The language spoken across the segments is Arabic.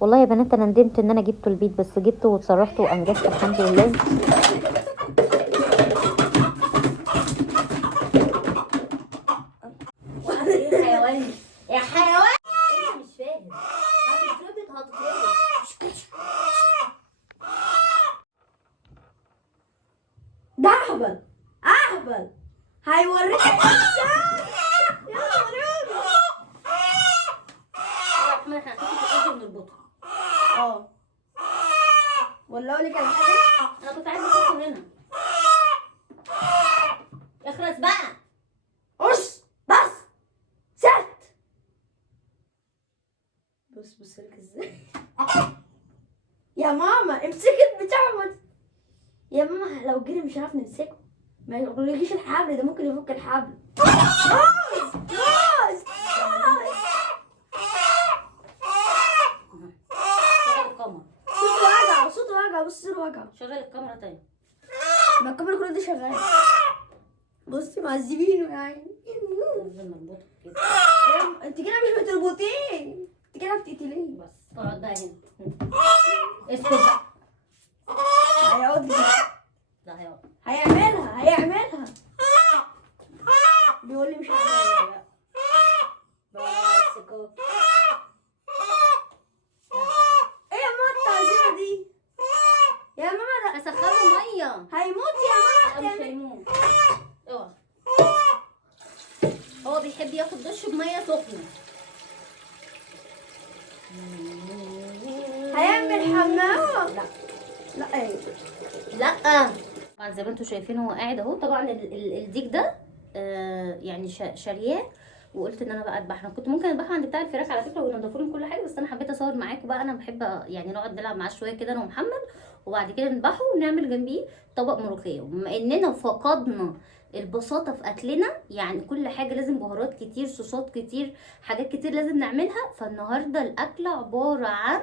والله يا بنات انا ندمت ان انا جبته البيت، بس جبته وتصرفت وانجزت الحمد لله. يا حيوان يا حيوان، انت مش فاهم. هتتربط. ده اهبل هيوريك الانسان. يلا وريني. احنا هنحط ونربطها. ولا اقول لك على حاجه، انا كنت عايزه اشوفه هنا. اخرس بقى. بس ست. بص لك ازاي. يا ماما امسكي البتاع. يا ماما لو جري مش هعرف نمسكه، ما يقولكيش الحبل ده ممكن يفك الحبل. شغل الكاميرا. صوته وجع بص صوته وجع. شغل الكاميرا تاني. ما الكاميرا كل دي شغاله. بصي معذبينه يعني. انت كده مش بتربطيه، انت كده بتقتليه. بس اقعد بقى هنا. اسكت بقى. هيقعد. لا هيعملها. بيقول لي مش هعملها. بس كده. ايه يا ماما التعذيبه دي؟ يا ماما ده هسخنه ميه. هيموت يا ماما. مش هيموت. اوعى. هو بيحب ياخد دش بميه سخنه. هيعمل حمام. لا ايه لا. طبعا زي ما انتم شايفين هو قاعد اهو. طبعا الديك ده يعني شارياه، وقلت ان انا بقى اذبحه. انا كنت ممكن اذبحه عند بتاع الفراخ على فكره ونضفوا لهم كل حاجه، بس انا حبيت اصور معاكم بقى. انا بحب يعني نقعد نلعب معاه شويه كده انا ومحمد، وبعد كده نذبحه ونعمل جنبيه طبق ملوخيه. وبما اننا فقدنا البساطه في اكلنا، يعني كل حاجه لازم بهارات كتير، صوصات كتير، حاجات كتير لازم نعملها. فالنهارده الاكله عباره عن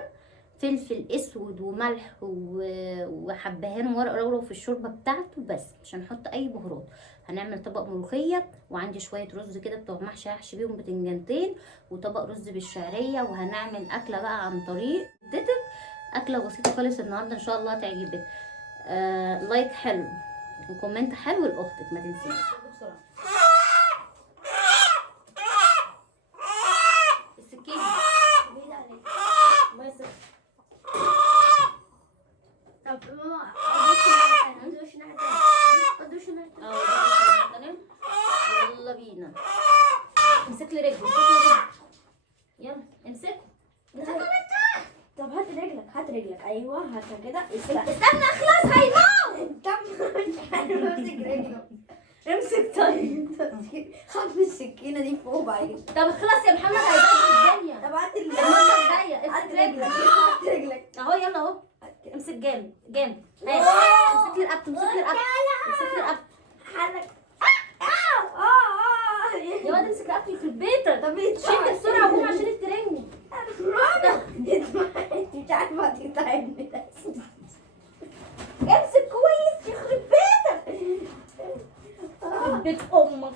فلفل اسود وملح وحبهان وورق لورا في الشوربه بتاعته، بس مش هنحط اي بهارات. هنعمل طبق ملوخيه، وعندي شويه رز كده بتوع محشي هحشي بيهم بتنجانتين، وطبق رز بالشعريه. وهنعمل اكله بقى عن طريق جدتك، اكله بسيطه خالص النهارده ان شاء الله هتعجبك. لايك حلو وكومنت حلو لاختك ما تنسيش. السكينه بعيد عليك. طب ماما ادوش ناحية تانية. يلا بينا. امسك لي رجلي. يلا امسكه. طب هات رجلك. ايوه هاتها كده. استنى اخلص هيموت. طب مش عارفه امسك رجله. امسك طيب. خد السكينه دي فوق بعدين. طب خلاص يا محمد هيبوظ الدنيا. طب هات رجلك. اهو يلا اهو. امسك جامد. امسك لي رقبته. حرك. يا واد امسك رقبتي يخرب بيتك. طب شد بسرعه وقوم عشان الترنج. انت مش عارفه تتعبني. امسك كويس يخرب بيتك. يخرب بيت امك.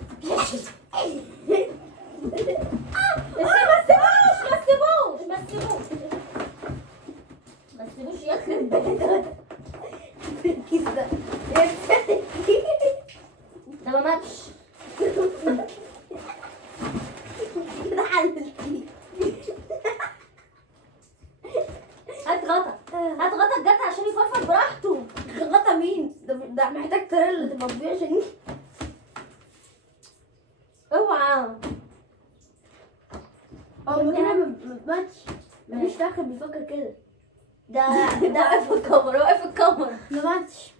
ما تسيبوش يخرب بيتك. الكيس ده ما ماتش. كده حللتيه. هات غطا الجت عشان يفرفر براحته. غطا مين؟ ده محتاج ترل تفضيه عشان اوعى. هو كده ما ماتش. مفيش فاخر بيفكر كده. ده واقف في الكاميرا. ما ماتش.